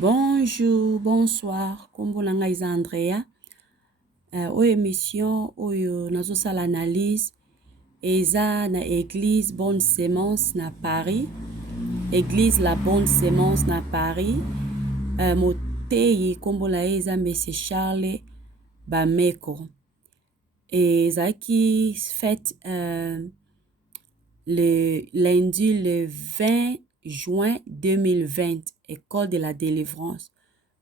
Bonjour, bonsoir. Kombo nanga iza Andrea. Oyo émission oyo nazosala analyse eza na église Bonne Sémence na Paris. Église La Bonne Sémence na Paris. Moteyi kombo na ye eza Monsieur Charles Bameko. Ezalaki fête le lundi le 20 juin 2020, école de la délivrance.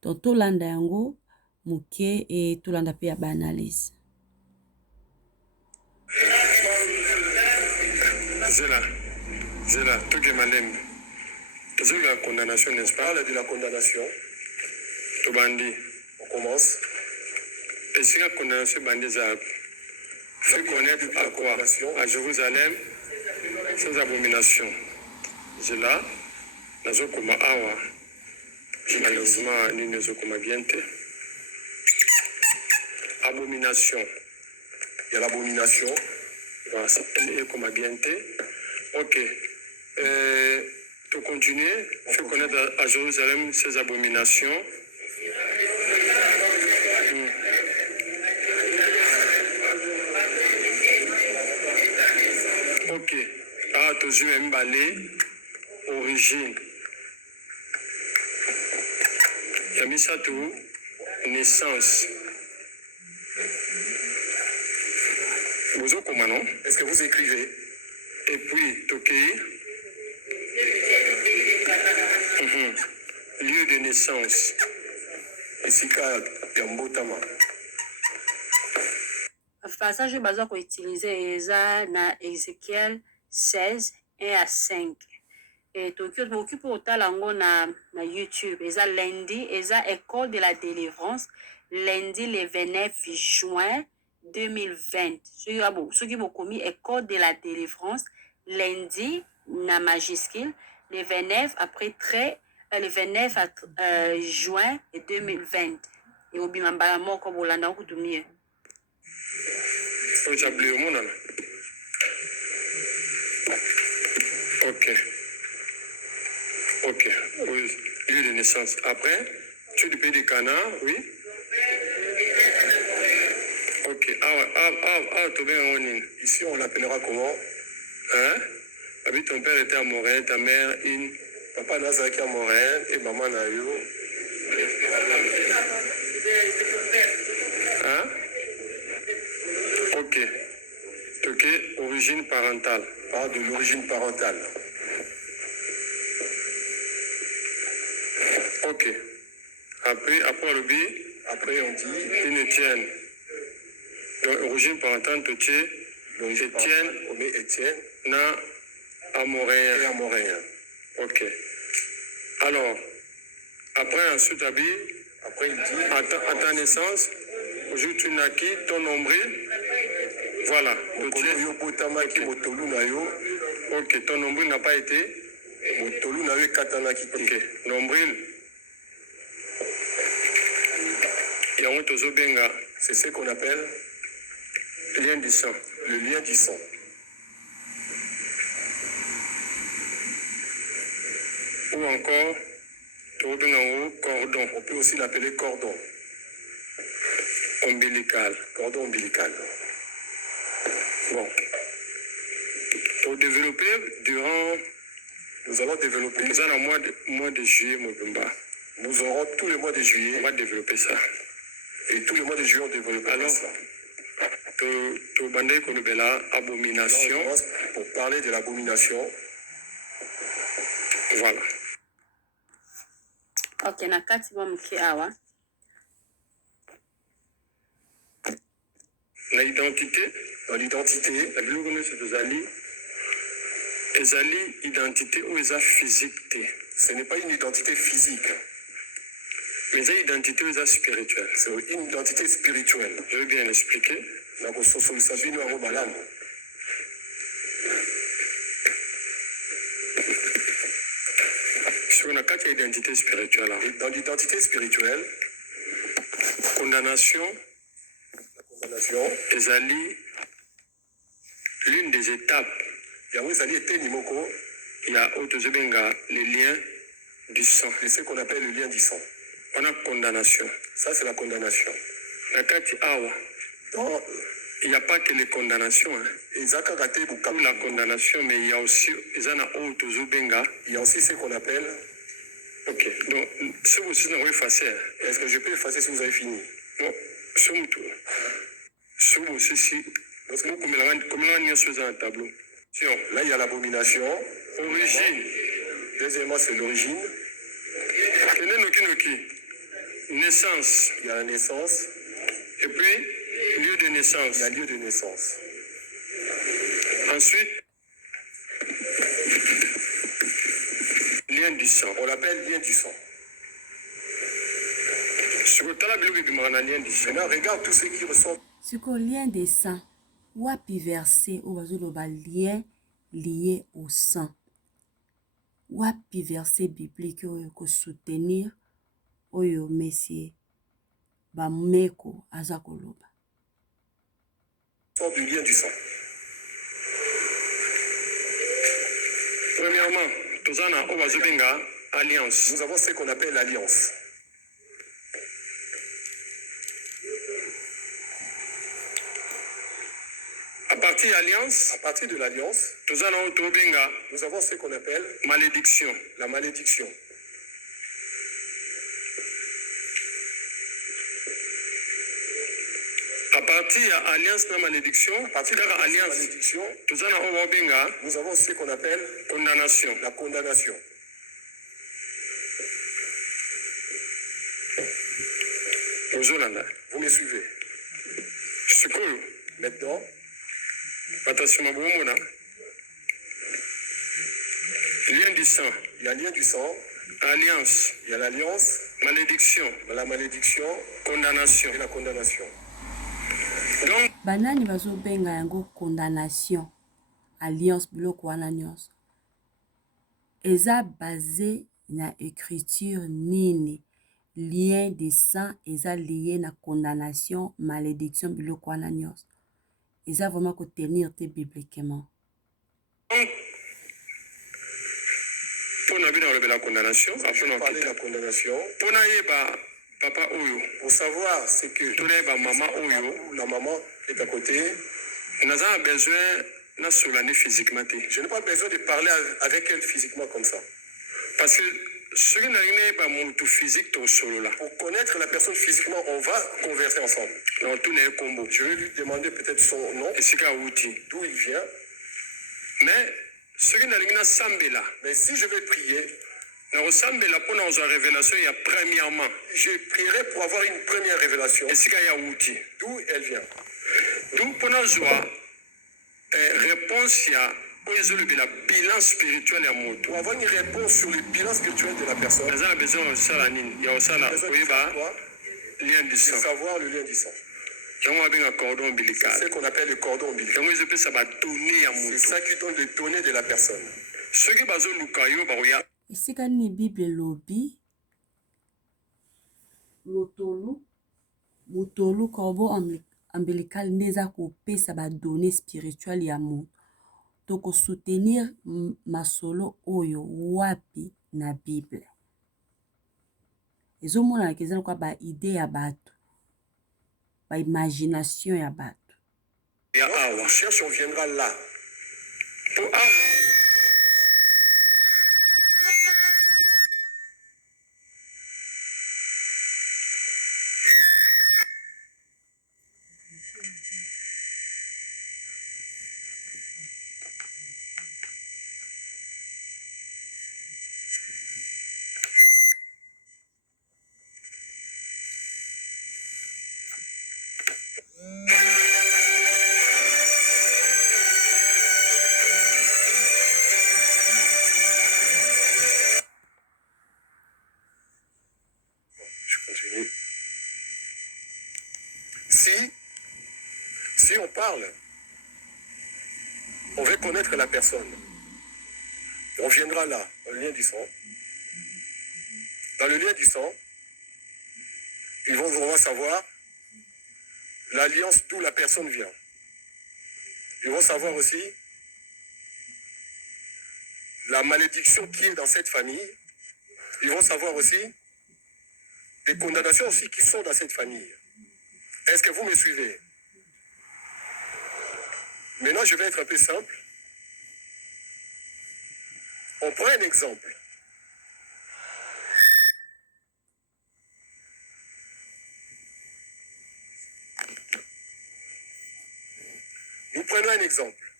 Donc, tolanda yango muke et tolanda pe ya banalise. Zela, tout est malin. C'est la condamnation, n'est-ce pas? Parle de la condamnation. Tout bandit. On commence. Et si la condamnation bandit, fait connaître à quoi? À Jérusalem, sans abomination. Zela, nazo koma awa. Malheureusement, nous ne sommes bien. Abomination. Il y a l'abomination. Voilà, ça est comme bien. Ok. Pour continuer, il faut connaître à Jérusalem ces abominations. Ok. Ah, tu as balé origine. Il y a mis ça tout. Naissance. Vous comment non? Est-ce que vous écrivez? Et puis, Tokei. Lieu de naissance. Esika Yambotama. Passage baza ko utiliser eza na Ézéchiel 16 1 à 5. Et Tokyo m'occupe autant lango na YouTube. Eza lundi, eza école de la délivrance, lundi le 29 juin 2020. Ce qui m'a commis école de la délivrance, lundi na majuscule, le 29 après très le 29 juin 2020. Et au bimambala moko bolanda okutumie. Faut j'appeler au monde. Ok. Ok. Oui. Lieu de naissance. Après, tu es du pays du Cana, oui. Ok. Tu bien en Ici, on l'appellera comment? Hein? Ton père était à Montréal, ta mère, Papa Nazaki à Montréal et maman Nayo. Hein? Ok. Ok, origine parentale. Parle de l'origine parentale. Ok. Après le B, après on dit une Étienne. Donc, origine parentale, tu es Étienne. On met Étienne. Na Amoréen. Et Amoréen. Ok. Alors, après, ensuite, après il dit à ta naissance, aujourd'hui tu naquis, ton nombril. Voilà. Ok, ton nombril n'a pas été. Ok, nombril. C'est ce qu'on appelle lien du sang. Le lien du sang. Ou encore, cordon. On peut aussi l'appeler cordon. Ombilical. Cordon ombilical. Bon. Pour développer durant. Nous allons développer. Nous allons au mois de juillet, Mobimba. Nous aurons tout le mois de juillet. On va développer ça. Et tout le mois de juillet, on développera alors, ça. Abomination. Pour parler de l'abomination. Voilà. Ok, na kati ba mke awa. L'identité. Dans l'identité. La biologie, c'est des alliés. Les alliés, identité ou les physique. Ce n'est pas une identité physique. Mais c'est une identité spirituelle. C'est une identité spirituelle. Je vais bien l'expliquer. Sur la carte d'identité spirituelle. Et dans l'identité spirituelle, condamnation, les alliés, l'une des étapes. Il y a les liens du sang. Et ce qu'on appelle le lien du sang. On a condamnation. Ça, c'est la condamnation. Nakati awa. Donc, Il n'y a pas que les condamnations. Hein. il Comme la condamnation, mais il y a aussi y a aussi ce qu'on appelle. Ok. Donc, ce que vous avez effacé. Est-ce que je peux effacer si vous avez fini? Non. Ce que vous aussi. Comme on a sur un tableau. Là, il y a l'abomination. Origine. Deuxièmement, c'est l'origine. Naissance. Il y a la naissance. Et puis, lieu de naissance. Il y a lieu de naissance. Ensuite, lien du sang. On l'appelle lien du sang. Maintenant, regarde tout ce qui ressort. Ce que lien des sang, wapi verset ou bazoloba lien lié au sang. Wapi verset biblique oyo soutenir oyo messie ba meko azakoloba. Sort du lien du sang. Premièrement, alliance. Nous avons ce qu'on appelle l'alliance. À partir de l'alliance, nous avons ce qu'on appelle malédiction. La malédiction. À partir de l'alliance na malédiction, nous avons ce qu'on appelle condamnation. La condamnation. Vous me suivez? Maintenant, lien du sang. il y a lien du sang. Alliance. Il y a l'alliance. Malédiction. La malédiction. Condamnation. Et la condamnation. Donc, Banani bazo benga yango condamnation. Alliance biloko wana nyonso. Eza basé na écriture nini. Lien de sang eza lié na condamnation, malédiction biloko wana nyonso. Eza vraiment ko tenir te bibliquement. pour la condamnation, Parler de la condamnation. papa oyo. Pour savoir ce que maman oyo. La maman qui est à côté. Nous avons besoin de solder physiquement. Je n'ai pas besoin de parler avec elle physiquement comme ça. Parce que ce qui n'est pas physique, pour connaître la personne physiquement, on va converser ensemble. Je vais lui demander peut-être son nom, d'où il vient. Mais ce qui n'est pas là. Mais si je vais prier, révélation, il y a premièrement. Je prierai pour avoir une première révélation. D'où elle vient. D'où pour nous réponse il y a le bilan spirituel à moto. Pour avoir une réponse sur le bilan spirituel de la personne. Il y a besoin de lien du sang. Savoir le lien du sang. C'est ce qu'on appelle le cordon ombilical. C'est ça qui donne les données de la personne. Ce qui est Esika ni Bible lobi mutolu cordon ombilical neza kopesa ba données spirituelles ya moto. Donc soutenir masolo oyo wapi na Bible. Ezomona kezala kwa ba idée ya bato. Ba imagination ya bato. On cherche, on viendra là. Si on parle, on veut connaître la personne. On viendra là, dans le lien du sang. Dans le lien du sang, ils vont vraiment savoir l'alliance d'où la personne vient. Ils vont savoir aussi la malédiction qui est dans cette famille ils vont savoir aussi les condamnations aussi qui sont dans cette famille. Est-ce que vous me suivez? Maintenant, je vais être un peu simple. On prend un exemple. Nous prenons un exemple.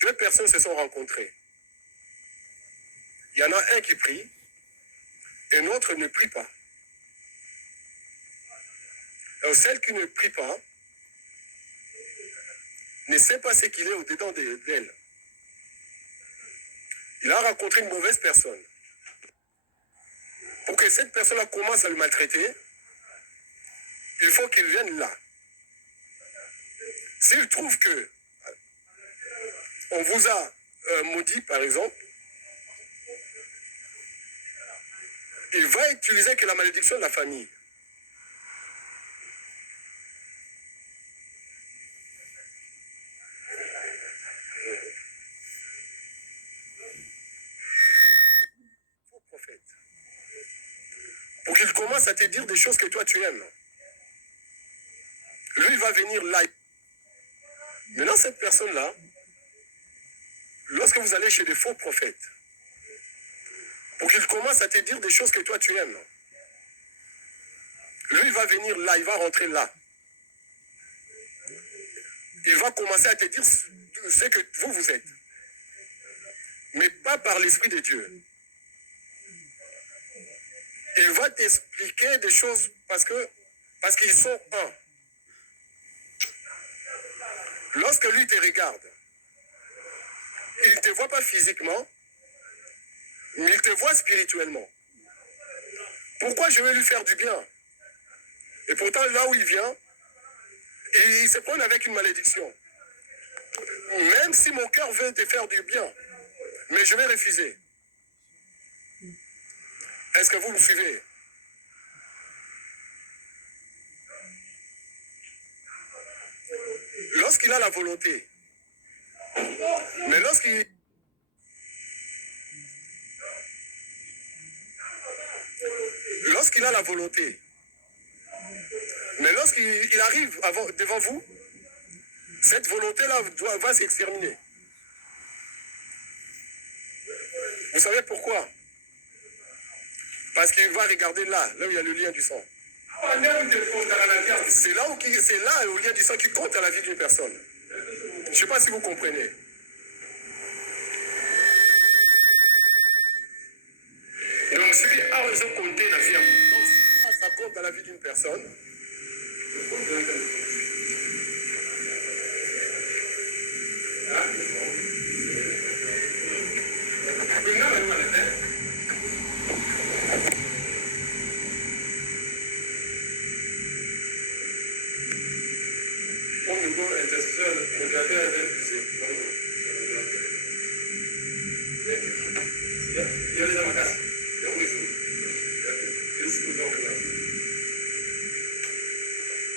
Deux personnes se sont rencontrées. Il y en a un qui prie et l'autre ne prie pas. Alors, celle qui ne prie pas ne sait pas ce qu'il est au-dedans d'elle. Il a rencontré une mauvaise personne. Pour que cette personne-là commence à le maltraiter, il faut qu'il vienne là. S'il trouve que on vous a maudit, par exemple, il va utiliser que la malédiction de la famille. Faux prophète. Pour qu'il commence à te dire des choses que toi tu aimes. Lui, il va venir là. Maintenant, cette personne-là, lorsque vous allez chez des faux prophètes, pour qu'il commence à te dire des choses que toi tu aimes, lui, il va venir là, il va rentrer là. Il va commencer à te dire ce que vous êtes. Mais pas par l'Esprit de Dieu. Il va t'expliquer des choses parce qu'ils sont un. Lorsque lui te regarde, il ne te voit pas physiquement, mais il te voit spirituellement. Pourquoi je vais lui faire du bien? Et pourtant, là où il vient, il se prend avec une malédiction. Même si mon cœur veut te faire du bien, mais je vais refuser. Est-ce que vous me suivez? Lorsqu'il a la volonté, mais lorsqu'il a la volonté, mais lorsqu'il arrive devant vous, cette volonté-là va s'exterminer. Vous savez pourquoi? Parce qu'il va regarder là où il y a le lien du sang. C'est là le lien du sang qui compte à la vie d'une personne. Je ne sais pas si vous comprenez. Donc, ce qui a raison de compter la vie. Donc, ça compte à la vie d'une personne.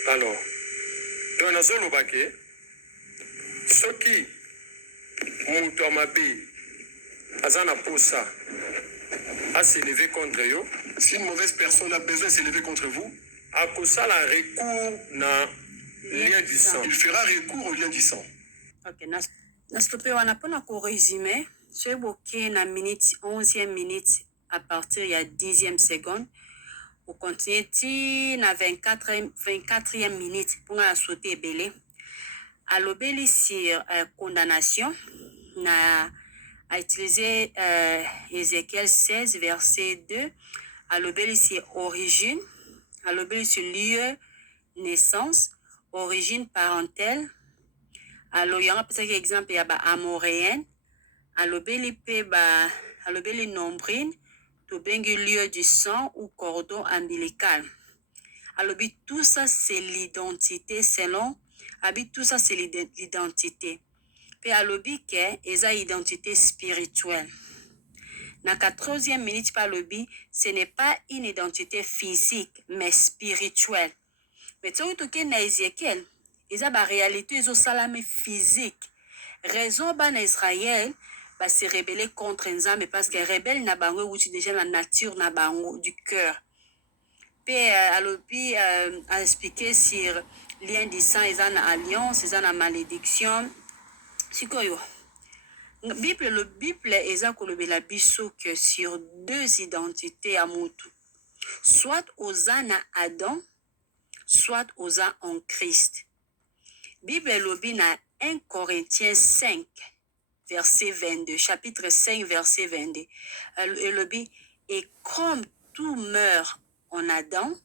Alors, dans la zone au baquet, ceux qui montent ma baie, Azana Posa, à s'élever contre eux, si une mauvaise personne a besoin de s'élever contre vous, à cause la recours na lien du sang. Il fera recours au lien du sang. Ok, nastope wana pona ko résumer, c'est boké na minute 11e minute à partir il y a 10e seconde. Vous continuez na 24e minute pour la sauter belé. À l'obéli sur condamnation, na a utilisé Ézéchiel 16 verset 2. À l'obéli sur origine, à l'obéli sur lieu naissance, origine parentale. Alors il y a un petit exemple il y a amoréenne. À l'obéli nombrine. To bengi lieu du sang ou cordon ombilical. Alors, tout ça, c'est l'identité selon. Tout ça, c'est l'identité. Puis, alors, c'est l'identité spirituelle. Dans la 14e minute, ce n'est pas une identité physique, mais spirituelle. Mais tu vois, dans Ézéchiel, il y a la réalité, ils ont salamé physique. Raison, ban Israël, se rebeller contre Nzambe parce que rebelle na bango outi déjà la nature na bango du cœur. Puis alobi a expliqué sur lien du sang, ils ont alliance, ils ont malédiction. Sikoyo. Le Bible eza kolobela biso que sur deux identités à mutu. Soit oza na Adam, soit oza en Christ. Bible lobi na 1 Corinthiens 5, verset 22, chapitre 5, verset 22. Lobi, et comme tout meurt en Adam,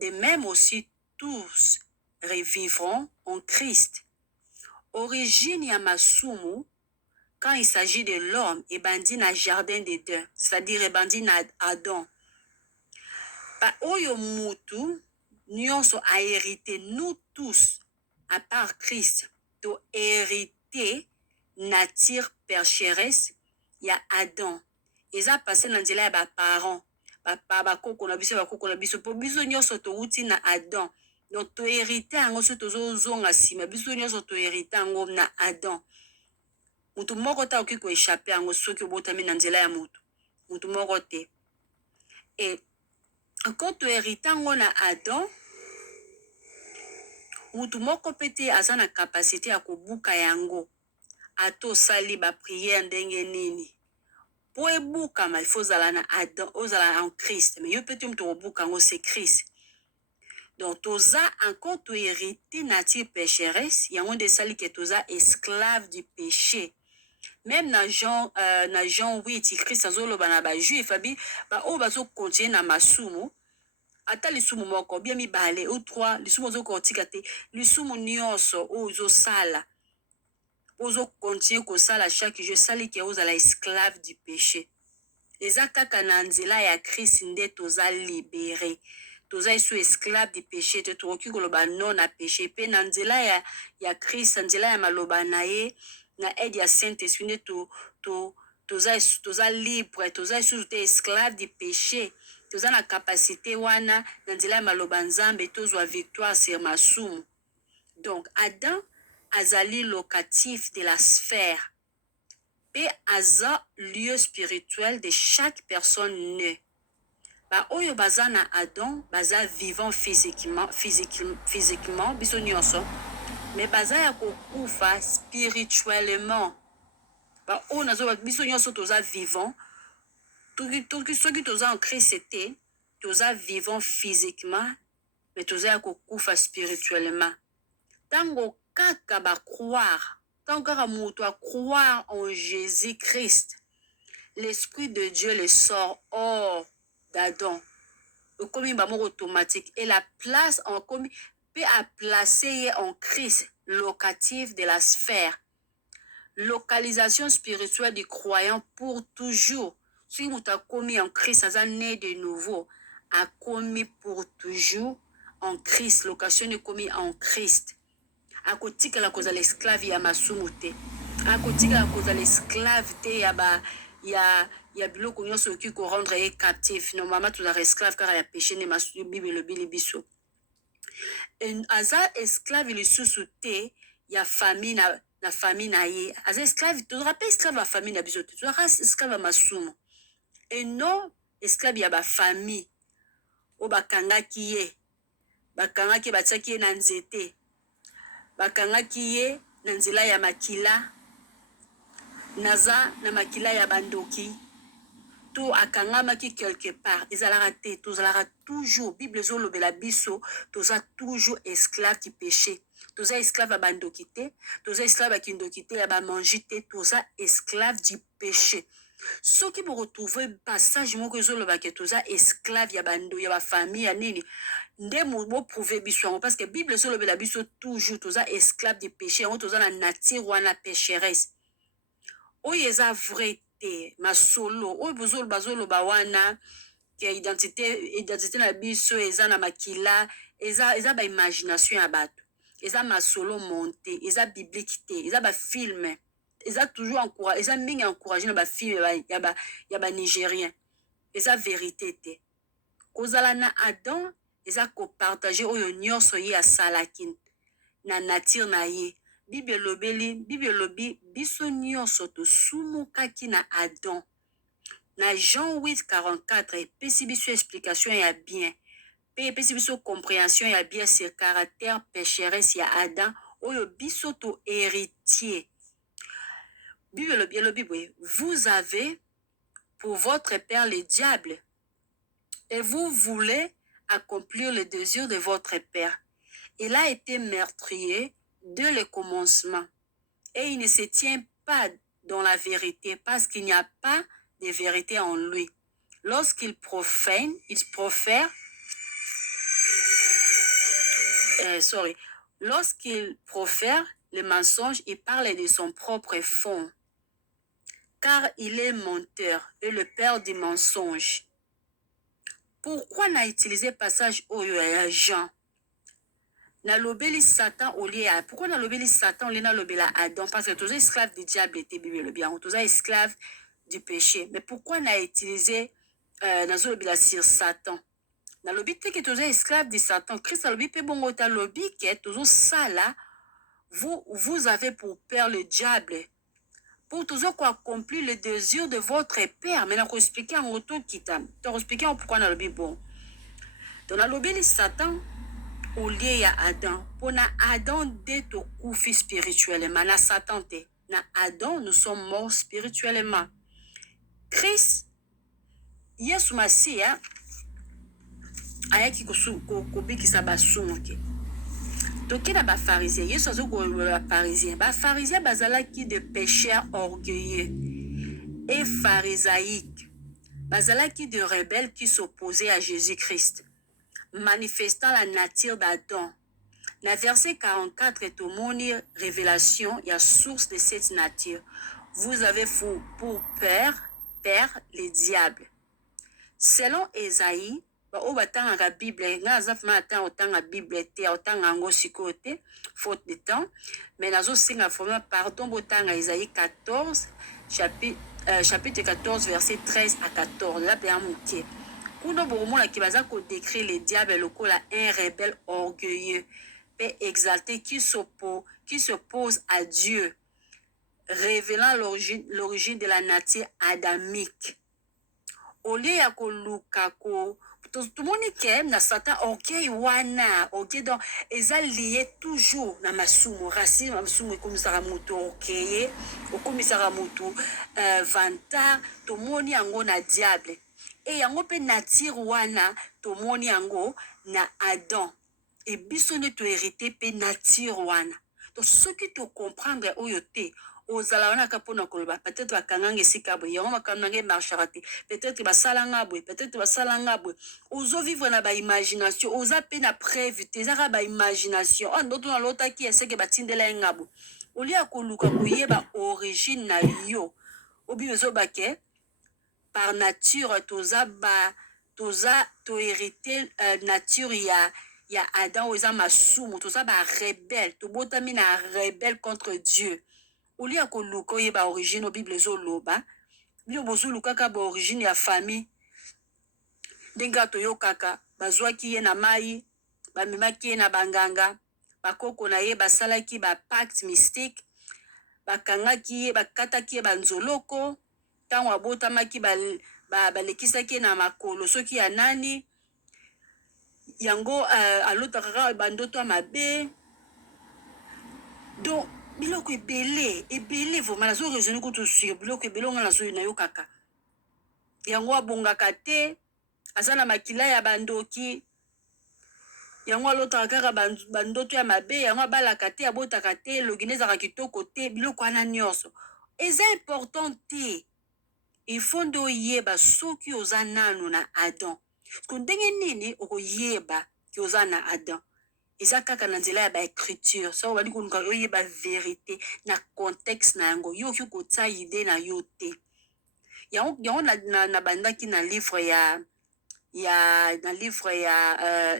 de même aussi tous revivront en Christ. Origine ya masumu, quand il s'agit de l'homme, et bandit na jardin d'Éden, c'est-à-dire bandit na Adam. Pa oyo mutu, nyonso a hérité, nous tous, à part Christ, to hérité nature pécheresse, ya Adam. Eza passé na nzela ya ba parents, ba koko na biso, po biso nyonso to uti na Adam. Donc to hérité ango so tozo zonga sima, biso nyonso to hérité ango na Adam. Mutu moko ta oki ko échapper ango soki obotami na nzela ya mutu moko te. Et quand tu hérité ango na Adam, mutu moko pete aza na capacité ya kobuka yango. Ato sali ba prière ndenge nini. Po ebuka ma il faut zala na Adam, ozala en Christ. Mais yo pete mutu obuka ango c'est Christ. Donc toza encore tu hérité nature pécheresse, yango de sali que toza esclave du péché. Même na Jean 8, Christ azoloba na ba juif abi ba o bazo continuer na masumu. Ata lisumu moko bien mibale ou trois lisumu zo kotika te lisumu nyonso ozo sala ozo continuer ko sala chaque jour sali ke oza la esclave du péché. Eza kaka na nzela ya Christ nde toza libéré. Toza sous esclave du péché te toki koloba non na péché pe na nzela ya Christ nzela ya maloba na ye na aide ya Saint-Esprit nde toza libre, toza sous esclave du péché. Toza na capacité wana na nzela ya maloba nzambe tozwa victoire sur masumu. Donc Adam azali locatif de la sphère. Pe aza lieu spirituel de chaque personne née. Ba oyo baza na Adam baza vivant physiquement biso nyonso, mais baza ya kokufa spirituellement. Ba oyo nazo biso nyonso toza vivant. Soki toza en Christ te, toza vivant physiquement, mais toza ya kokufa spirituellement. Tango kaka ba croire, tango kaka mutu a croire en Jésus-Christ, l'Esprit de Dieu le sort hors d'Adam. Comme il automatique. Et la place en comme peut à placer en Christ, locatif de la sphère. Localisation spirituelle du croyant pour toujours. Si vous avez commis en Christ, ça a né de nouveau. A commis pour toujours en Christ. Location est commis en Christ. A côté que la cause de l'esclave, il y a ma soumouté. A côté que la cause de l'esclave, il y a biloko nyonso qui ko rendre captif. Normalement tu as esclave car il y a péché ne masu bible le bilibiso. Et aza esclave le sous-souté, il y a famille na famille na ye. Aza esclave, tu rappelles esclave la famille na biso, tu auras esclave masumu. Et non esclave ya ba famille. O bakangaki ye. Bakangaki batiaki ye na nzete. Bakangaki ye na nzela ya makila. Naza na makila ya bandoki. Tout akangamaki quelque part. Ils allaient rater. Tous allaient toujours. Bible zolo bela biso. Tous a toujours esclave du péché. Tous a esclave à bandokite. Tous a esclave à kindokite. À ba mangite. Tous a esclave du péché. Ceux qui vont retrouver passage mon que zolo ba que tous a esclave ya bando ya ba famille ya nini. Nde mo prouver biso parce que Bible zolo bela biso toujours. Tous a esclave du péché. On tous a la nature ou la pécheresse. Oye eza vrai te masolo oye bozolo bazolo bawana ke identité na biso eza na makila eza ba imagination ya bato eza masolo monté eza biblique te eza ba film eza toujours encouragé eza mingi encouragé na ba film ya ba nigérien eza vérité te kozala na Adam eza ko partager oyo nyonso ye asalaki na nature na ye Bible lobi biso nyonso tosumukaki na Adam. Na Jean 8:44 epesi biso explication ya bien. Pe epesi biso compréhension ya bien sur caractère pécheresse ya Adam oyo biso to héritier. Bible lobi vous avez pour votre père le diable et vous voulez accomplir le désir de votre père. Il a été meurtrier dès le commencement et il ne se tient pas dans la vérité parce qu'il n'y a pas de vérité en lui. Lorsqu'il profère le mensonge, il parle de son propre fond, car il est menteur et le père du mensonge. Pourquoi n'a utilisé passage oyo ya Jean? Na lobeli Satan au lieu pourquoi na lobeli Satan au lieu na lobela Adam? Parce que tous les esclaves du diable étaient Bible bien, tous les esclaves du péché. Mais pourquoi n'a utilisé na lobela sur Satan? Na lobi te que tous les esclaves de Satan. Christ a lobi pe bongo ta lobi que tous ça là vous avez pour père le diable. Pour toujours accomplir le désir de votre père. Mais on expliquer en retour qui t'a. On expliquer pourquoi na lobi bon. Donc na lobeli Satan au lieu ya Adam. Pour na Adam d'être coufi spirituellement. Na Satan te. Na Adam nous sommes morts spirituellement. Christ Yesu Masia ayaki kobikisa basumu ke. Toki na ba pharisien, Yesu azoko ba pharisien. Ba pharisien bazalaki de pécheurs orgueilleux et pharisaïques. Bazalaki de rebelles qui s'opposaient à Jésus-Christ, manifestant la nature d'Adam. Na verset 44 tomoni révélation, il y a source de cette nature. Vous avez pour père le diable. Selon Ésaïe, o batanga la Bible, nga zafma ata otanga Bible te, otanga ngo sikote, faute de temps, mais nazo singa forma pardon botanga Ésaïe 14, chapitre 14, verset 13 à 14, là bien mouké. Kuno boromona ki baza ko décrire le diable lokola un rebelle orgueilleux, et exalté qui s'oppose à Dieu, révélant l'origine de la nature adamique. Au lieu ya koluka ko tout le monde qui aime na Satan orgueil wana orgueil donc eza lié toujours na masumu racisme masumu comme ça mutu orgueil comme ça mutu vantard to moni yango na diable et yango pe nature wana to moni yango na Adam et biso ne to hérité pe nature wana donc ce qui te comprendre oyote ozala wana kapona koloba peut-être bakanganga esika boye yango makamnange marchera te peut-être basalanga boye peut-être basalanga boye ozo vivre na ba imagination oza pe na preuve te ezaka ba imagination on ndoto na lota ki eseke batindela ngabo olia koluka koyeba origine na yo obi ezobake par nature toza to hérité nature ya Adam oza masumu toza ba rebelle to botami na rebelle contre Dieu. Oli ya koluka oyeba origine Bible ezoloba bino bozolukaka ba origine ya famille ndenga toyokaka bazwaki ye na mai bamemaki ye na banganga bakoko na ye basalaki ba pacte mystique bakangaki ye bakataki ye banzoloko ntango abotamaki balekisaki ye na makolo soki ya nani yango alotaka kaka bandoto ya mabe donc biloko ebele vraiment nazo raisonner kutu sur biloko ebele nga nazo na yo kaka yango abongaka te aza na makila ya bandoki yango alotaka kaka bandoto ya mabe yango abalaka te abotaka te elongi ezaka kitoko te biloko wana nyonso eza important te il faut nde oyeba soki oza nanu na Adam ko ndenge nini okoyeba ki oza na Adam eza kaka na nzela ya ba écriture so bali kunuka oyeba vérité na contexte na yango yo ki kotia idée na yo te yango na bandaki na livre ya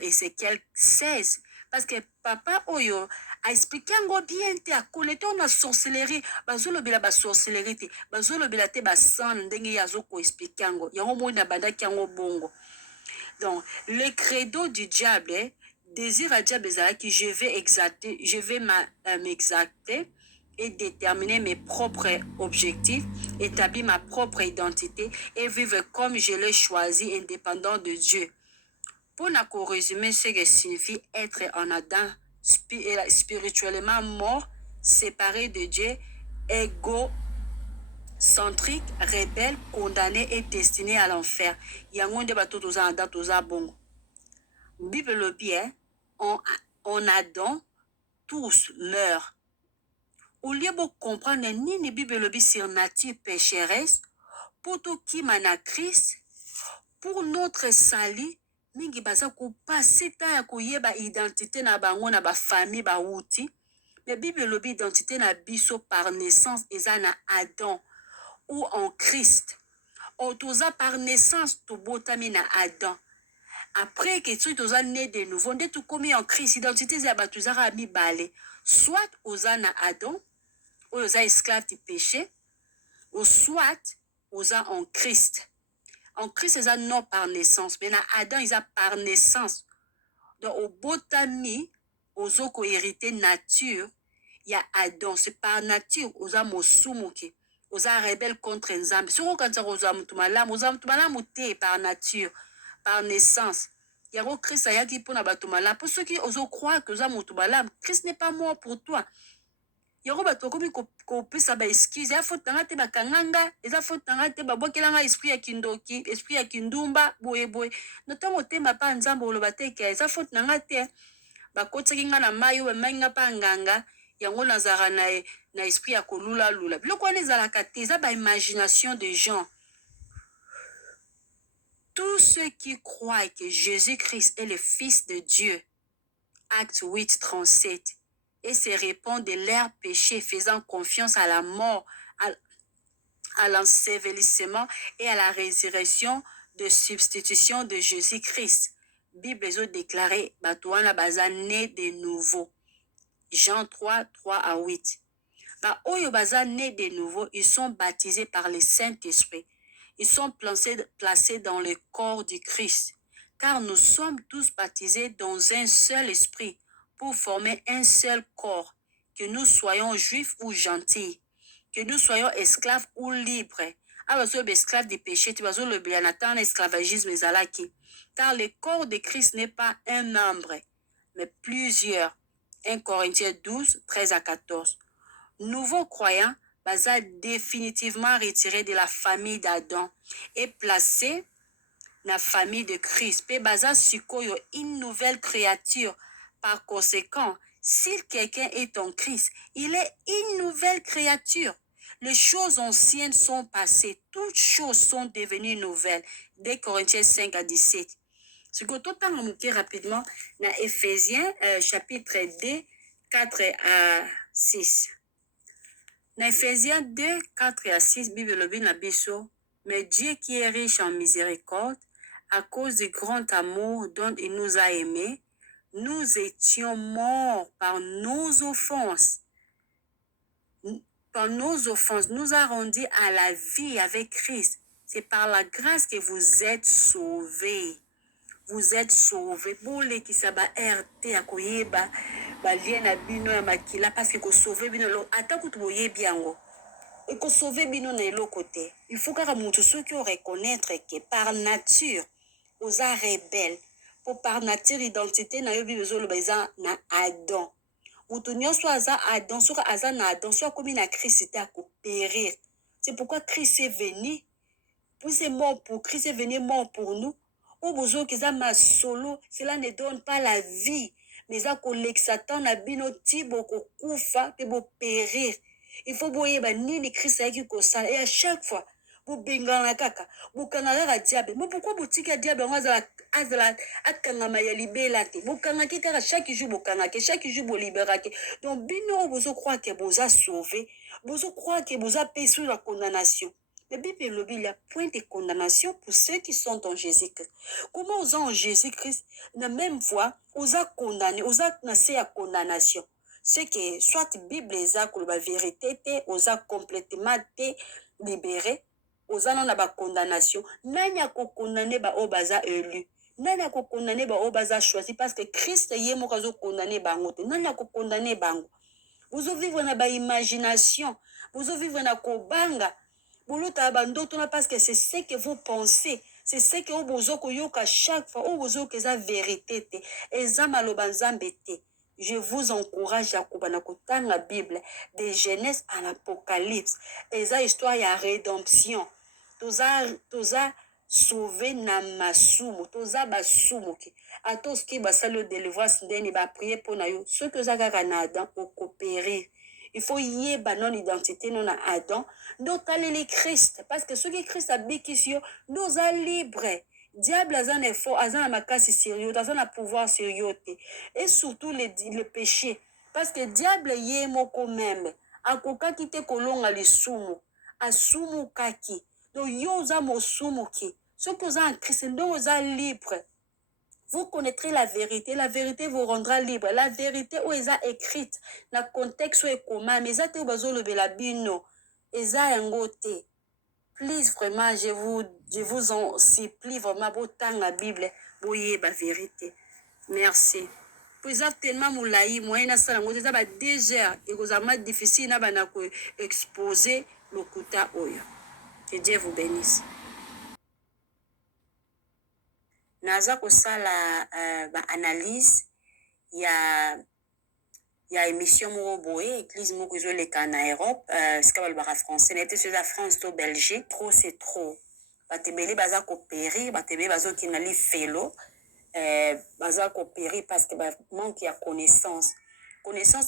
Ézéchiel 16 parce que papa oyo a expliqué yango bien te akolete na sorcellerie bazolobela ba sorcellerie te bazolobela te ba sang ndenge yazo ko expliquer yango mo na bandaki yango bongo. Donc le credo du diable désir à diable que je vais m'exacter et déterminer mes propres objectifs, établir ma propre identité et vivre comme je l'ai choisi, indépendant de Dieu. Pour nous résumer ce que signifie être en Adam, spirituellement mort, séparé de Dieu, égocentrique, rebelle, condamné et destiné à l'enfer. Yango nde bato toza Adam toza bongo. Bible le bien, en Adam, tous meurent. Au lieu de comprendre ni Bible le sur nature pécheresse, pour tout qui mana Christ, pour notre salut, mingi baza ko passer ta ya ko yeba identité na bango na ba famille ba wuti. Mais Bible le identité na biso par naissance eza na Adam ou en Christ. Otoza par naissance to botami na Adam. Après que tu es né de nouveau, on est tout comme en Christ, identité c'est abatuzara mibale. Soit oza na Adam, ou oza esclave du péché, ou soit oza en Christ. En Christ, ils non par naissance, mais na Adam, ils par naissance. Donc, au botami, aux autres hérité nature, il y a Adam, c'est par nature, aux mosumuke, aux rebelles contre Nzambe. Si on quand aux amtumalam par nature, par naissance. Il y a Christ qui pour na pour ceux qui osent croire que Christ n'est pas mort pour toi. Il y a bato komi ko pesa ba excuse ya faute nga te bakanganga eza faute nga te babokelanga esprit ya kindoki esprit ya kindumba boye notongo te mapa nzambo oloba te ke eza faute nga te bakotaki nga na mayo bamangi pa nganga yango nazara na esprit ya kolula lula biloko wana ezalaka te eza ba imagination de gens. Tous ceux qui croient que Jésus-Christ est le Fils de Dieu, Acte 8, 37, et se répandent de leurs péchés, faisant confiance à la mort, à l'ensevelissement et à la résurrection de substitution de Jésus-Christ. Bible a déclaré, Batouana baza né de nouveau. Jean 3, 3 à 8. Oyo baza né de nouveau, ils sont baptisés par le Saint-Esprit. Ils sont placés dans le corps du Christ, car nous sommes tous baptisés dans un seul esprit pour former un seul corps, que nous soyons juifs ou gentils, que nous soyons esclaves ou libres. Alors, nous sommes esclaves du péché, tu vas le bien esclavagisme car le corps de Christ n'est pas un membre, mais plusieurs. 1 Corinthiens 12, 13 à 14. Nouveaux croyants, baza définitivement retiré de la famille d'Adam et placé dans la famille de Christ. Pe baza sikoyo une nouvelle créature. Par conséquent, si quelqu'un est en Christ, il est une nouvelle créature. Les choses anciennes sont passées, toutes choses sont devenues nouvelles. 2 Corinthiens 5 à 17. Ce que tout temps rapidement dans Éphésiens chapitre 2, 4 à 6. Dans Éphésiens 2, 4 à 6, Bible le na biso, mais Dieu qui est riche en miséricorde, à cause du grand amour dont il nous a aimés, nous étions morts par nos offenses. Par nos offenses, nous a rendus à la vie avec Christ. C'est par la grâce que vous êtes sauvés. Vous êtes sauvés. Bole qui saba RT akoyeba balien na bino ya makila parce que ko sauver bino lo ata ko toye biango. Et ko sauver bino na lo côté. Il faut que mutu ceux qui reconnaître que par nature aux rebelles pour par nature identité na yo bibezo lo beza na Adam. Mutu nyonso aza Adam soka aza na Adam soka komi na Christ a ko périr. C'est pourquoi Christ est venu. Puis c'est mort pour Christ est venu mort pour nous. Au besoin que ça m'a solo, cela ne donne pas la vie. Mais ça collègue Satan na bino tibo ko kufa te bo périr. Il faut boyer ba nini Christ a qui ko sala et à chaque fois vous bengana kaka, vous kanala diable. Mais pourquoi boutique à diable azala akanga ya libela te. Vous kanaki kaka chaque jour vous kanaki, chaque jour vous libérake. Donc bino vous croire que vous a sauvé, vous croire que vous a payé sur la condamnation. La Bible il y a point de condamnation pour ceux qui sont en Jésus-Christ. Comment vous en Jésus-Christ, la même fois, vous a condamné, vous a naissé à condamnation. C'est que soit la Bible est la vérité, vous a complètement libéré, vous a dans la condamnation. Nanya ko condamné ba obaza élu. nani akokondane ba oyo baza choisi parce que Christ ye moko azokondane bango te. Nani akokondane bango? Bozovivre na baimagination, bozovivre na kobanga, bolota bandoto na parce que c'est ce que vous pensez, c'est ce que vous koyoka chaque fois, ou vous eza vérité te, eza maloba nzambe te. Je vous encourage à kobana kotanga Bible de Genèse à l'Apocalypse. Eza histoire ya rédemption. Toza sauvé na masumu, toza basumu ki. Atos ki basalo délivrance ndeni ba prier pour na yo. Ceux que za kaka na Adam au coopérer. Il faut y ba non identité non na Adam. Donc les Christ parce que ceux qui Christ a békisio, nous a libre. Diable azan est fort, azan a makasi sérieux, azan a pouvoir sérieux. Et surtout les péchés. Parce que diable yé moko même. Akoka kite kolonga les sumu. Asumu kaki. Donc yo za mo sumu ki. Ceux que vous en Christ, donc vous êtes libre. Vous connaîtrez la vérité vous rendra libre. La vérité où elle est écrite, dans le contexte où elle est commun, mais ça te bazo le belabino, elle a un côté. Please, vraiment, je vous en supplie, vraiment, autant la Bible, boye la vérité. Merci. Puis ça tellement moulaï, moi, il y a ça, il y a 2 heures, et vous avez difficile, il y a exposer le kuta oyo. Que Dieu vous bénisse. Naza kosala analyse ya émission moko boye église moko ezoleka na Europe sika balobaka français na ete soza France to Belgique trop c'est trop batebele baza kopérir batebele bazokina lifelo baza kopérir parce que manque ya connaissance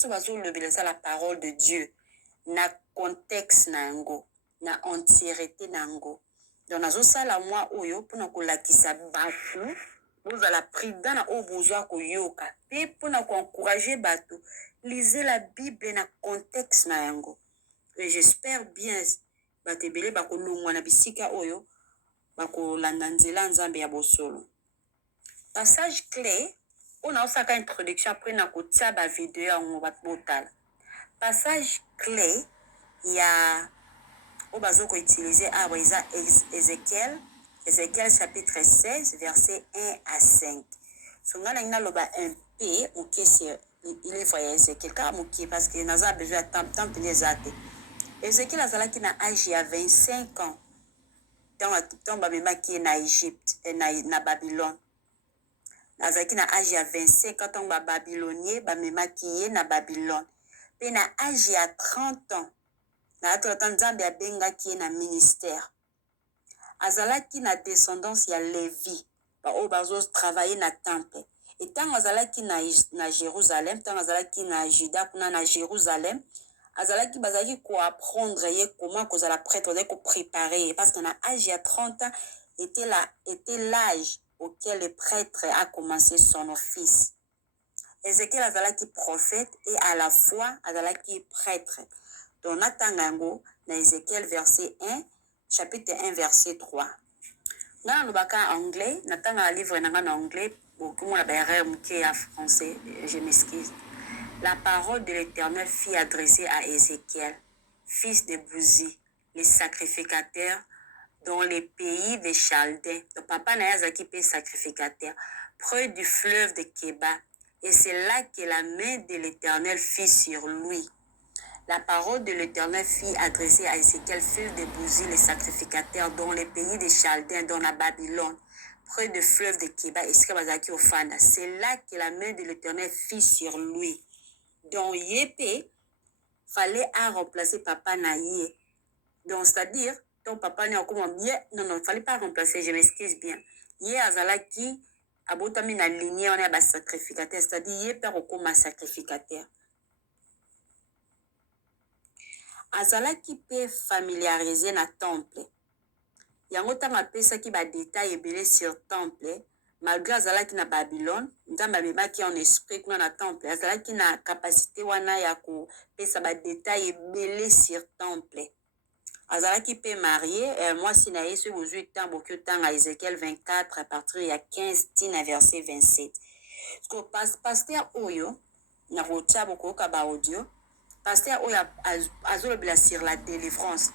bazolobela eza la parole de Dieu na contexte na yango na entièreté na yango. Donc, nazosala moi oyo pona kolakisa batu bozala prudent na oyo bozwa koyoka pe pona encourager batu lisez la Bible na contexte na yango. Et j'espère bien batebele bakolongwa na bisika oyo bakolanda nzela nzambe ya bosolo. Passage clé on a osaka introduction après na kotia ba vidéo yango batbotala. Passage clé ya au bazo ko utiliser Ézéchiel chapitre 16 verset 1 à 5. Songala ina loba un peu ou que c'est il est voyé Ézéchiel car moki parce que naza besoin temps les até. Ézéchiel azala ki na âge ya 25 ans. Tant ba mema ki na Égypte na Babylone. Nazala ki na âge ya 25 ans tant ba babylonien ba mema ki na Babylone. Pe na âge ya 30 ans na atotan nzambe abengaki na ministère azalaki na descendance ya Lévi ba oyo bazo travailler na temple et tant azalaki na Jérusalem tant azalaki na Juda kuna na Jérusalem azalaki bazalaki ko apprendre ye comment kozala prêtre ko préparer parce que na âge ya 30 ans était l'âge auquel le prêtre a commencé son office. Ézéchiel azalaki prophète et à la fois azalaki prêtre. Donc, Natangango, dans Ézéchiel verset 1, chapitre 1, verset 3. Dans le bac en anglais, Natanga livre en anglais, beaucoup de erreur en français, je m'excuse. La parole de l'Éternel fut adressée à Ézéchiel, fils de Bouzi, le sacrificateur, dans les pays des Chaldéens. Donc, papa Nayazaki est sacrificateur, près du fleuve de Kéba. Et c'est là que la main de l'Éternel fut sur lui. La parole de l'Éternel fut adressée à Ézéchiel, fils de Bouzi, le sacrificateur, dans les pays des Chaldéens, dans la Babylone, près du fleuve de Kéba, et c'est là que la main de l'Éternel fut sur lui. Donc, Yépé, fallait remplacer papa Naïe. Donc, c'est-à-dire, ton papa n'est encore bien. Non, il ne fallait pas remplacer, je m'excuse bien. Yé Azalaki, abotami na lignée, on est un sacrificateur, c'est-à-dire, Yépé comme un sacrificateur. Azalaki pe familiarisé na temple. Yango tanga pesa ki ba détail ebele sur temple, malgré azalaki na Babylone, nzamba bemaki en esprit kuna na temple, azalaki na capacité wana ya ko pesa ba détail ebele sur temple. Azalaki pe marié, moi si na yesu 18 ans bokyo tanga Ézéchiel 24 à partir ya 15 tina verset 27. Parce que pasteur oyo na rocha boko ka ba audio. Pasteur Oya azolobela sur la délivrance.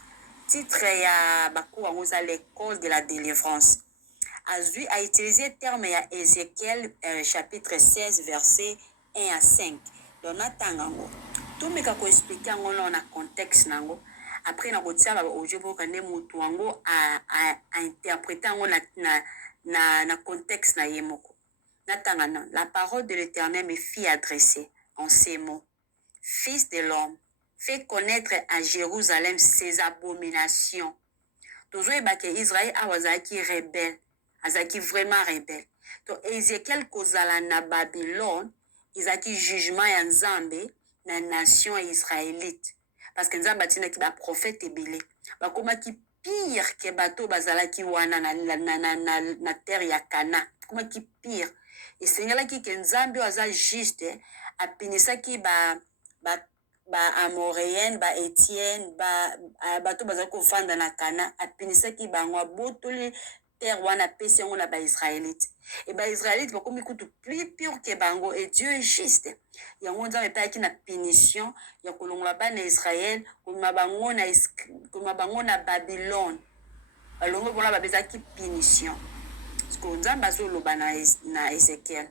Titre ya bakou à l'école de la délivrance. a utilisé le terme à Ézéchiel chapitre 16 verset 1 à 5. Donc natangango tout me ka ko expliquer ngo na contexte nango après na ko tia ba ojo bo kande mutu wango a interpréter ngo na contexte na yemoko. Natangana, la parole de l'Éternel me fit adresser en ces mots. Fils de l'homme, fais connaître à Jérusalem ses abominations. Toujours que Israël a rebelle, azaki vraiment rebelle. Donc Ézéchiel kozala na Babylone, izaki jugement ya Nzambe na nation israélite. Parce que Nzambe atina ki ba prophète ebele. Bakoma ki pire que bato bazalaki wana na terre ya Kana. Koma ki pire. Et Seigneur qui que Nzambe aza juste apinisaki ba Amoréenne, ba Étienne, bato bazalaki ofanda na Kana apinisaki bango botoli terre wana pesi yango na ba Israélite. Et ba Israélite bakomi kutu plus pire que bango et Dieu est juste. Yango Nzambe epayaki na punition ya kolongola bana Israël komema bango na Babylone. Balongo bona babezaki punition. Parce que Nzambe azoloba na Ézéchiel.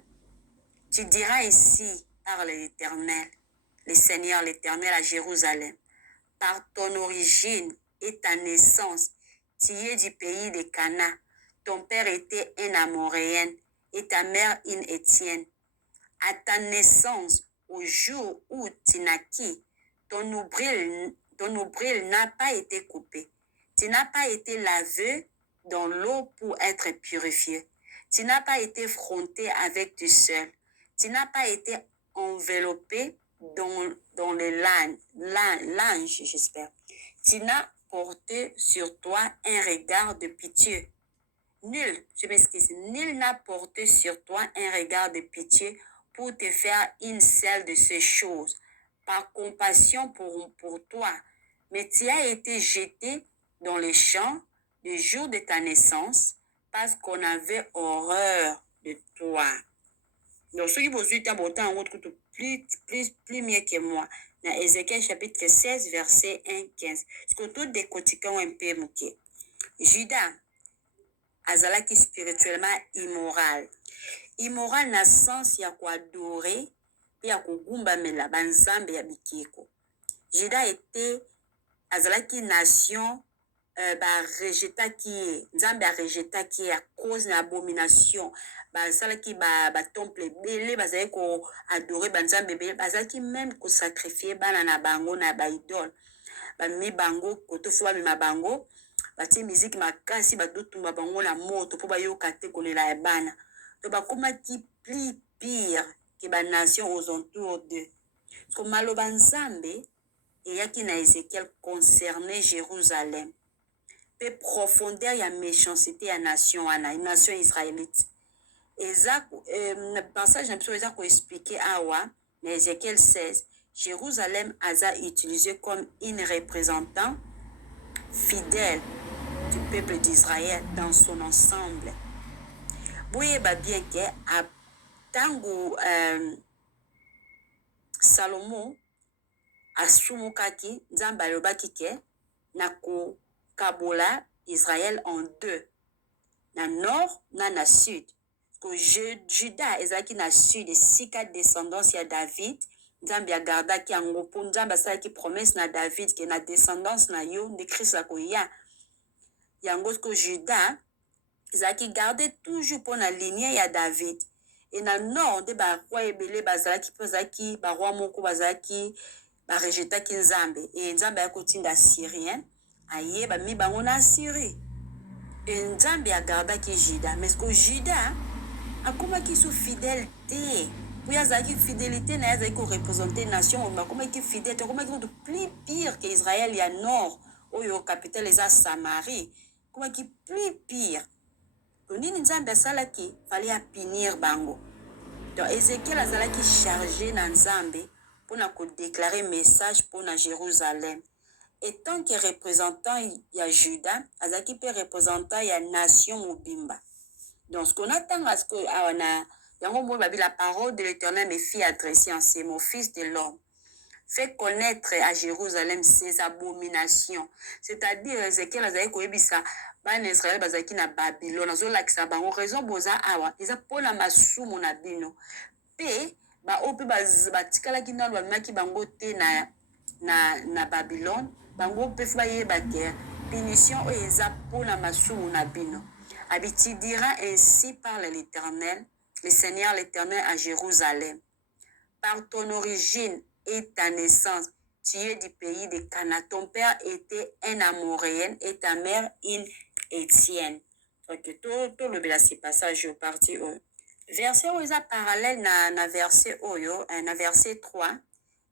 Tu diras ici, par l'Éternel, le Seigneur l'Éternel à Jérusalem, par ton origine et ta naissance, tu es du pays de Cana. Ton père était un Amoréen et ta mère une Étienne. À ta naissance, au jour où tu naquis, ton nombril n'a pas été coupé. Tu n'as pas été lavé dans l'eau pour être purifié. Tu n'as pas été frotté avec du sel. Tu n'as pas été enveloppé dans le linge, j'espère. Tu n'as porté sur toi un regard de pitié. Nul n'a porté sur toi un regard de pitié pour te faire une seule de ces choses, par compassion pour toi. Mais tu as été jeté dans les champs le jour de ta naissance, parce qu'on avait horreur de toi. Donc, ceux qui vous disent autant plus mieux que moi. Dans Ézéchiel chapitre 16, verset 1-15. Ce que tout décortiquant un peu mouké. Judas, azalaki spirituellement immoral. Immoral na sens ya ko adorer pe ya ko gumbamela banzambe ya bikeko. Judas était azalaki nation rejetaki Nzambe a rejetaki à cause na abomination bazalaki ba temple belé bazali ko adorer banzambe belé bazalaki même ko sacrifier bana na bango na ba idole ba mi bango kotofu ba mi bango batie musique makasi badotumba bango na moto po bayoka te kolela ya bana to bakomaki plus pire que ba nation aux alentours d'eux. Ko maloba Nzambe eyaki na Ézéchiel concernait Jérusalem. Pe profondeur ya méchanceté ya nation wana, nation israélite. Eza passage na biso eza ko expliquer awa na Ézéchiel 16, Jérusalem aza utilisé comme une représentant fidèle du peuple d'Israël dans son ensemble. Boyeba bien que a tango Salomon asumukaki Nzambe alobaki ke nako kabola Israël en deux, na nord na sud. Que Juda ezaki na sud et sika descendance ya David, Nzambe agardaki yango po Nzambe asalaki promesse na David ke na descendance na yo de Christ la koya. Yango que Juda ezaki garder toujours pour la lignée ya David. Et na nord de ba roi ebele bazalaki pozaki ba roi moko bazalaki ba rejetaki Nzambe et Nzambe akotinda Syrien aye ba mi bango na Syrie. Et Nzambe agardaki Juda, mais que Juda akomaki sous fidélité. Puis azaki fidélité na azaki ko représenter nation, akomaki fidèle, akomaki de plus pire que Israël ya nord, oyo capitale eza Samarie, akomaki plus pire. Nini Nzambe asalaki fallait punir bango. Donc Ézéchiel azalaki chargé na Nzambe pour na ko déclarer message pour na Jérusalem. Et tant que représentant ya Juda, azaki pe représentant ya nation mobimba. Donc ce qu'on attend à ce que la parole de l'Éternel me fit adresser en ces mots, fils de l'homme. Fais connaître à Jérusalem ses abominations. C'est-à-dire Ézéchiel azaki koyebisa bana Israël bazaki na Babylone azolakisa bango raison boza awa eza mpona masumu na bino mpe baoyo mpe batikalaki nano bamemaki bango te na Babylone bango mpe fo bayeba ke punition oyo eza mpona masumu na bino tu diras ainsi parle l'Éternel, le Seigneur l'Éternel à Jérusalem. Par ton origine et ta naissance, tu es du pays de Cana. Ton père était un Amoréen et ta mère une Étienne. Ok, tout le bel ce passage au parti verset où il a parallèle na verset oyo, na verset 3,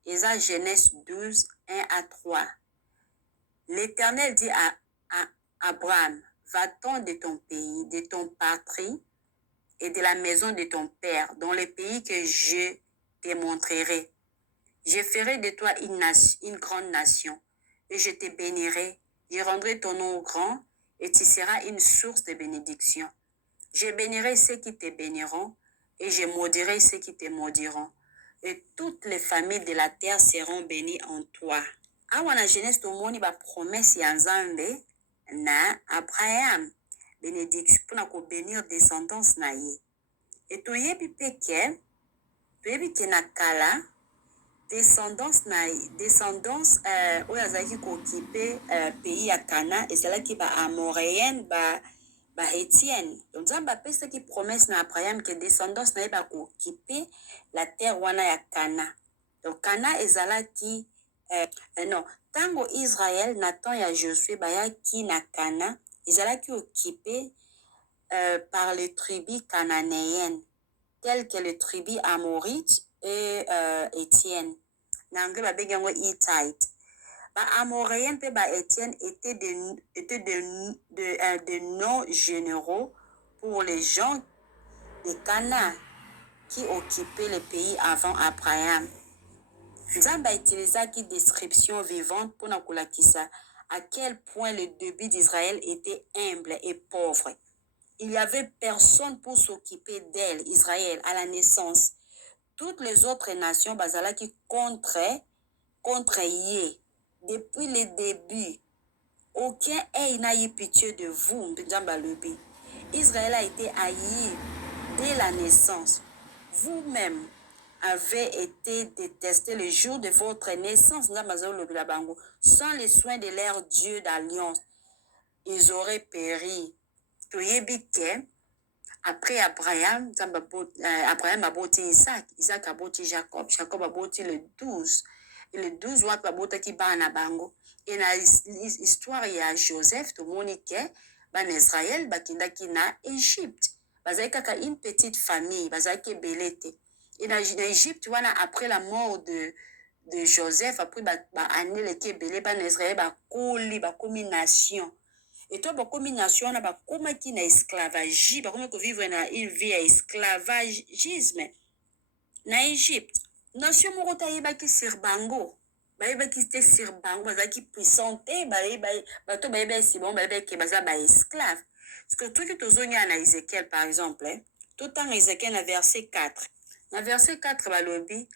il a Genèse 12, 1 à 3. L'Éternel dit à Abraham, va-t'en de ton pays, de ton patrie et de la maison de ton père, dans le pays que je te montrerai. Je ferai de toi une grande nation et je te bénirai. Je rendrai ton nom grand et tu seras une source de bénédiction. Je bénirai ceux qui te béniront et je maudirai ceux qui te maudiront. Et toutes les familles de la terre seront bénies en toi. Awa na Genèse tomoni ba promesse ya Nzambe na Abraham. Bénédiction pour na bénir descendance na ye. Et toyebi ke na kala descendance oyo azalaki kokipe pays ya Cana ezalaki ba Amoréenne ba Hétienne. Donc Nzambe apesaki promesse na Abraham ke descendance na ye bakokipe la terre wana ya Cana. Donc Cana ezalaki non, tango Israël na temps ya Josué bayaki na Cana ezalaki occupé par les tribus cananéennes telles que les tribus amorites et Étienne. Na anglais babengi yango Hittite. Ba Amoréens pe ba Étienne étaient des noms généraux pour les gens de Cana qui occupaient le pays avant Abraham. Nzambe a utilisé une description vivante pour nous kolakisa à quel point le début d'Israël était humble et pauvre. Il n'y avait personne pour s'occuper d'elle, Israël, à la naissance. Toutes les autres nations bazalaki contre Yé. Depuis le début, aucun n'a eu pitié de vous. Israël a été haï dès la naissance. Vous-même avez été détestés le jour de votre naissance. Sans les soins de leur Dieu d'alliance, ils auraient péri. Après Abraham a bâti Isaac, Isaac a bâti Jacob, Jacob a bâti le 12. Et le 12 a bâti Bana Bango. Et dans l'histoire, il y a Joseph, tout le monde qui est Israël, qui na Égypte. Bazalika une petite famille, bazalika belete. Et dans l'Égypte, après la mort de Joseph, après année qui belé, Israël ba nation. Et toi, comme nation, on a comme qui na esclavagie, comme vivre na une vie à esclavagisme. Na Égypte, nation morota yeba ki sir bango. Ba yeba ki te sir bango, ba ki puissante, ba to ba yeba si bon, ba yeba ki baza ba esclave. Parce que tout qui tozonia na Ézéchiel par exemple, tout en Ézéchiel na verset 4. Na verset 4 ba lobi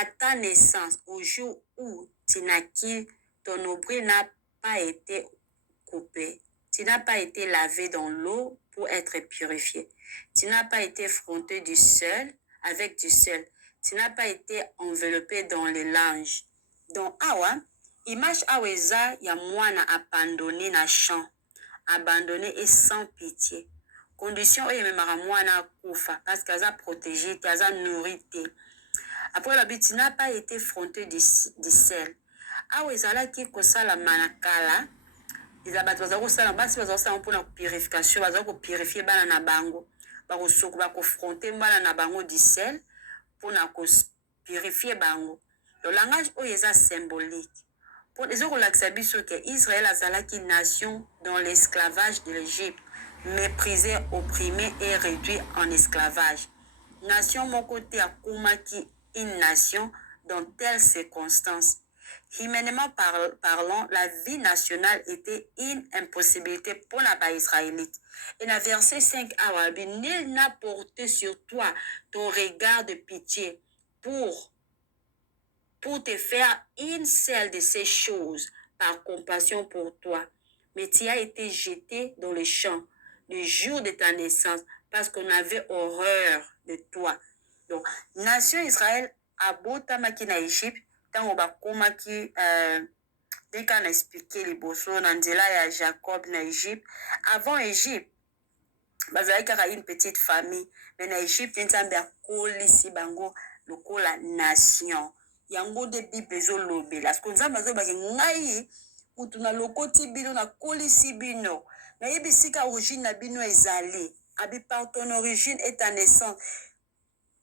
à ta naissance, au jour où tu naquis, ton nombril n'a pas été coupé. Tu n'as pas été lavé dans l'eau pour être purifié. Tu n'as pas été frotté du sel avec du sel. Tu n'as pas été enveloppé dans les linges. Donc, awa, image aweza ya mwana abandonné na champ, abandonné et sans pitié. Condition oyo memara mwana kufa parce qu'elle a protégé, elle a nourri. Après la bite, tu n'as pas été frotté du sel. Awezala ki kosala manakala. Ils ont pour la purification, ils ont purifier bana bango, confronter bana bango du sel pour purifier bango. Le langage est symbolique. Pour les autres, que Israël a une nation dans l'esclavage de l'Égypte, méprisée, opprimée et réduite en esclavage. Nation mon côté a Koumaki, une nation dans telles circonstances. Humainement parlant, la vie nationale était une impossibilité pour la Israélite. Et dans verset 5, nul n'a porté sur toi ton regard de pitié pour te faire une seule de ces choses par compassion pour toi. mais tu as été jeté dans les champs le jour de ta naissance, parce qu'on avait horreur de toi. Donc, nation Israël abotamaki na Égypte, ntango bakomaki dès qu'on a expliqué les bosso na nzela ya Jacob na Égypte. Avant Égypte, bazalaki kaka une petite famille, mais na Égypte nzambe akolisi bango lokola nation. Yango de Bible ezolobela, parce que nzambe azobaki ngai kutu na lokoti bino na kolisi bino na yebisika origine na bino ezali abi par ton origine et ta naissance.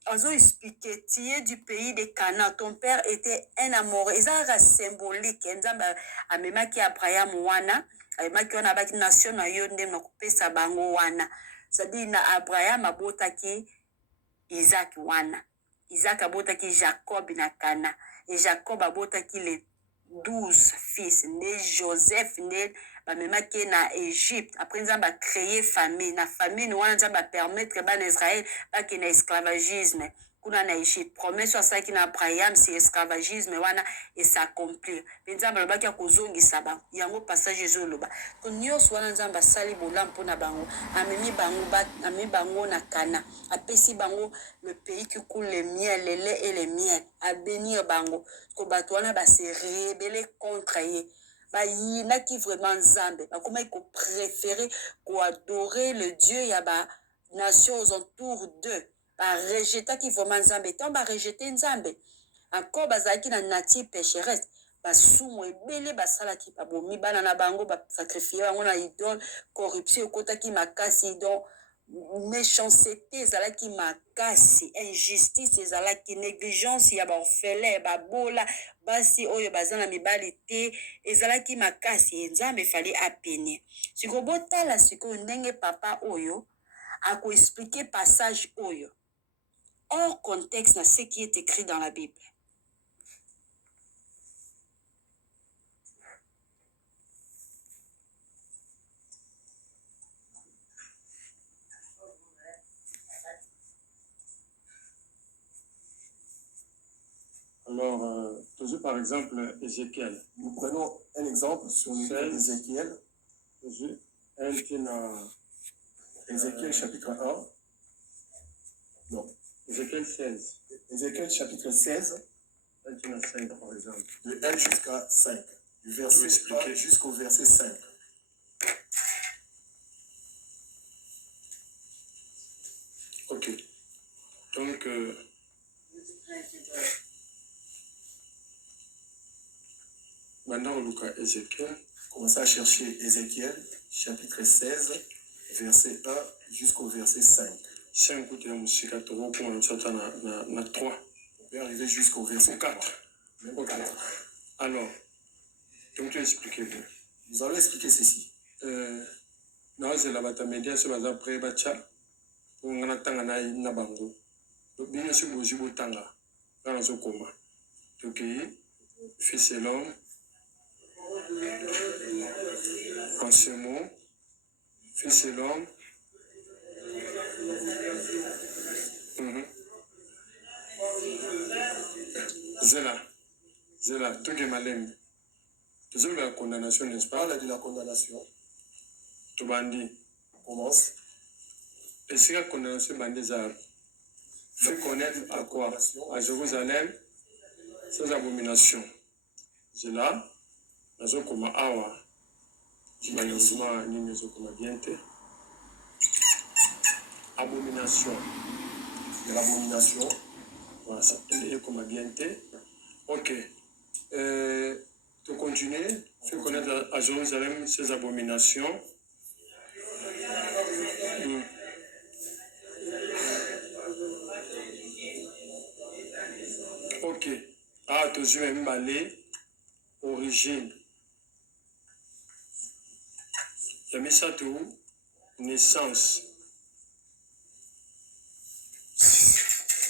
Azo expliqué, tu es du pays de Canaan, ton père était un amoureux. Ezalaka symbolique, nzambe amemaki Abraham wana, amemaki wana baki nation na yo nde na kopesa bango wana. C'est-à-dire na Abraham abotaki Isaac wana. Isaac abotaki Jacob na Cana. Et Jacob abotaki les 12 fils. Né Joseph, né bamemaki na Égypte. Après nzambe a créé famille. Na famille nous wana nzambe a permettre ban Israël baki na esclavagisme. Kuna na Égypte. Promesse asalaki na Abraham si esclavagisme wana et s'accomplir. Nzambe alobaki akozongisa bango. Yango passage ezoloba. Ko nyonso wana nzambe asali bola mpona bango. Amemi bango na Cana. Apesi bango le pays qui coule le miel, le lait et le miel. A bénir bango. Ko bato wana ba se rebeller contre ye. Bayinaki vraiment nzambe. Bakoma ko préférer ko adorer le Dieu ya ba nation aux alentours d'eux. Ba rejeter qui vraiment nzambe. Tant ba rejeter nzambe. Encore bazaki na nature pécheresse. Basumu ebele basalaki babomi bana na bango ba sacrifier bango na idole, corruption ekotaki makasi, donc méchanceté ezalaki makasi, injustice ezalaki, négligence ya baorphelin babola basi oyo baza na mibali te ezalaki makasi. Nzambe efali apene sikoyo botala sikoyo ndenge papa oyo akoexplike passage oyo hors contexte na ce qui est écrit dans la Bible. Alors, toujours par exemple, Ézéchiel. Nous prenons un exemple sur le livre d'Ézéchiel. Ézéchiel chapitre 1. Non. Ézéchiel 16. Ézéchiel chapitre 16. 1 à 5, par exemple. De 1 jusqu'à 5. Du verset 1 jusqu'au verset 5. Ok. Donc, maintenant, Lucas, Ézéchiel. Commencez à chercher Ézéchiel, chapitre 16, verset 1 jusqu'au verset 5. 5, on peut arriver jusqu'au verset 4. Même 4. Alors, donc tu expliquez-vous. Nous allons expliquer ceci. Non, c'est la batamédia, c'est la après bacha. On a tanga na bango. Donc, bien sûr, vous avez tanga. Dans le coma. Donc, fils et l'homme. En ce mot, fils et l'homme. Zéla, tout est malin. Toujours la condamnation, n'est-ce pas? Parle de la condamnation. Tout bandit. Commence. Et si la condamnation bandit fait connaître à quoi? À Jérusalem, ces abominations. Zéla, nazo koma awa. Malheureusement, ni nazo koma biente. Abomination. De l'abomination. Voilà, ça est comme biente. Ok. Tu continues, fais connaître à Jérusalem ces abominations. Ok. Ah, tu as même balé origine. Il y a mis ça tout, naissance.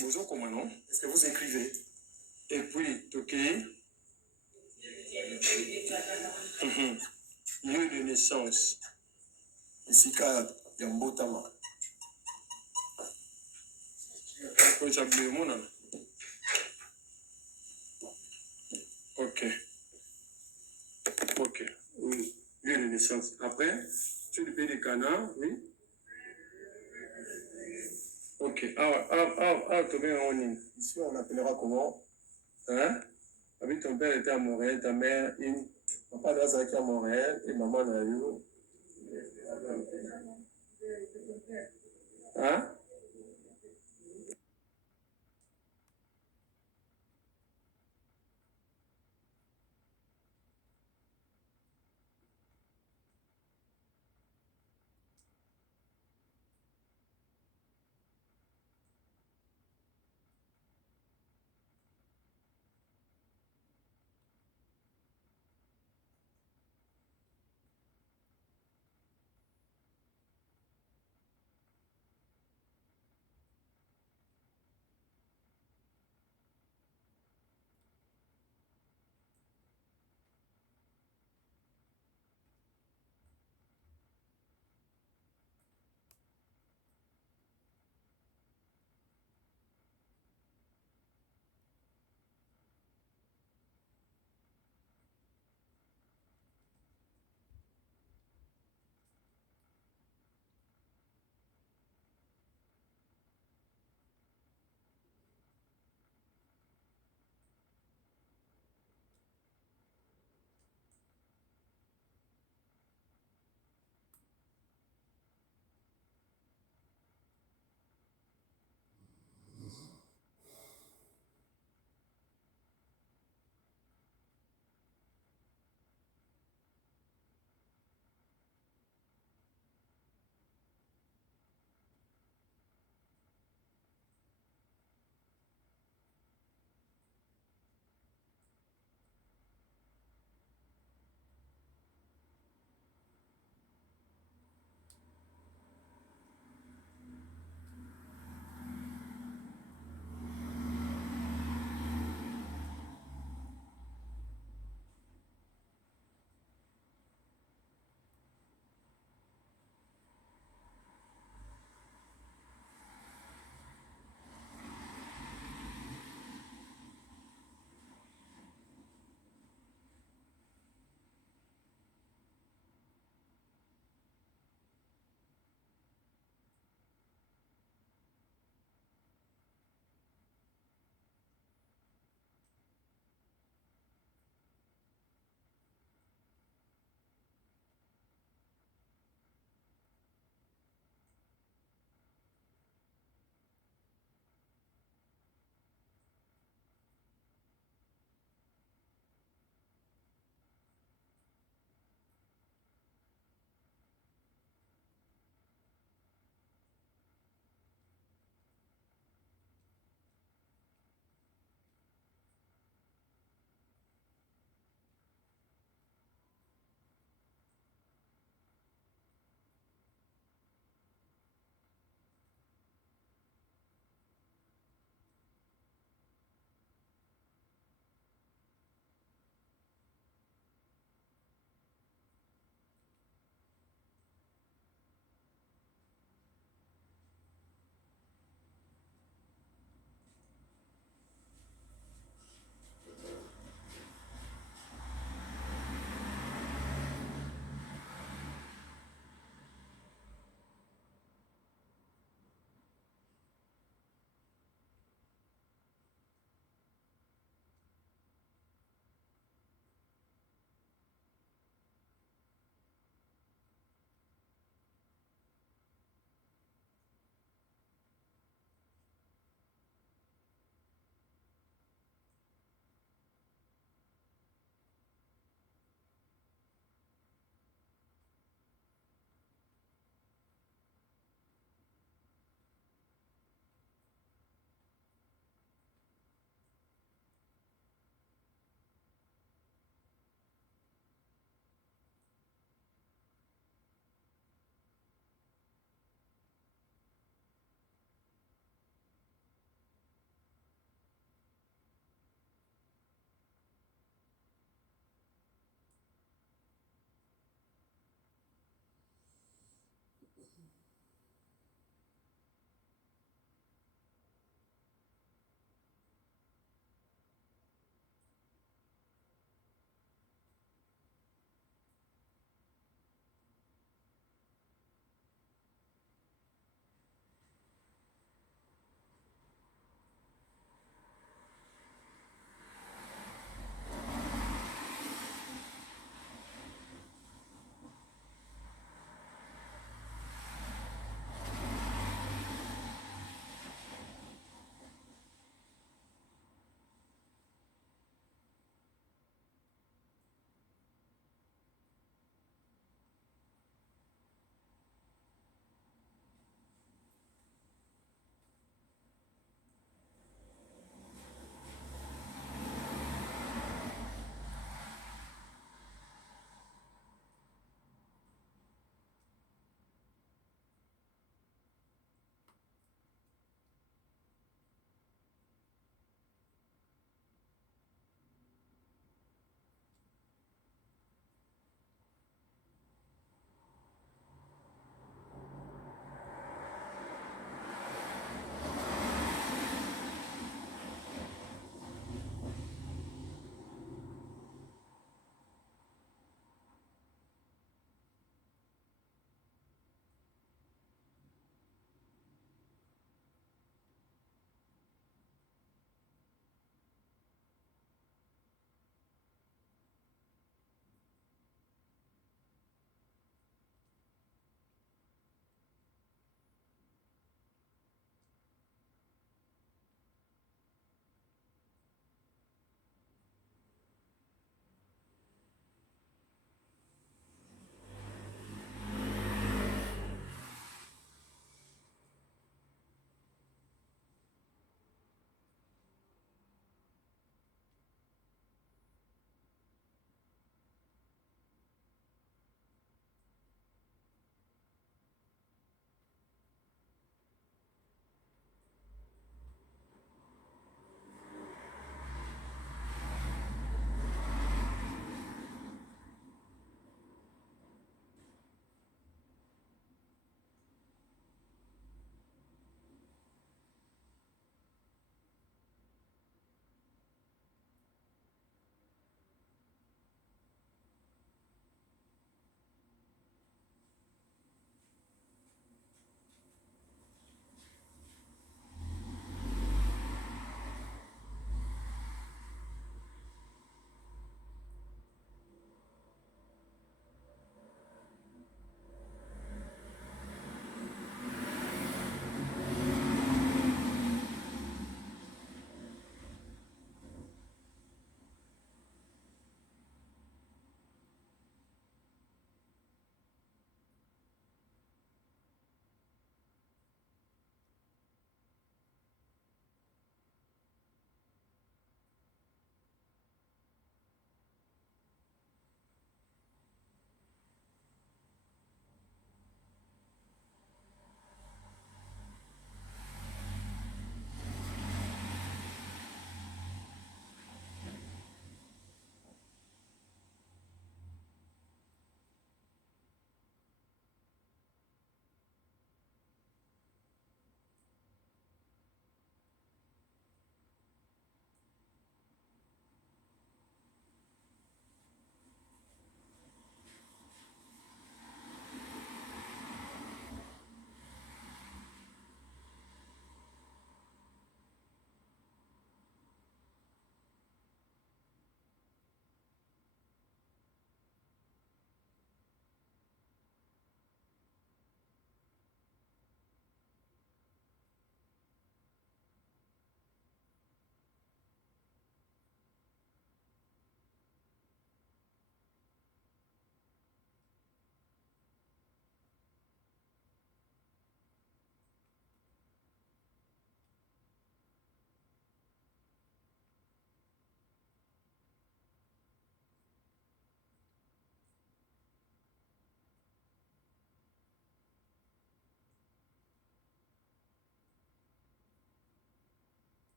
Bonjour, comment non? Est-ce que vous écrivez? Et puis, ok. Lieu de naissance. Isika Yambotama. Ok. Ok. Oui. Lieu de naissance. naissance. Après, sur le pays de Cana, oui. Ok. Tu mets en ligne. Ici, on appellera comment? Hein? Abi, ton père était à Montréal, ta mère, une. Papa Nazaki à Montréal et maman Nayo. Hein?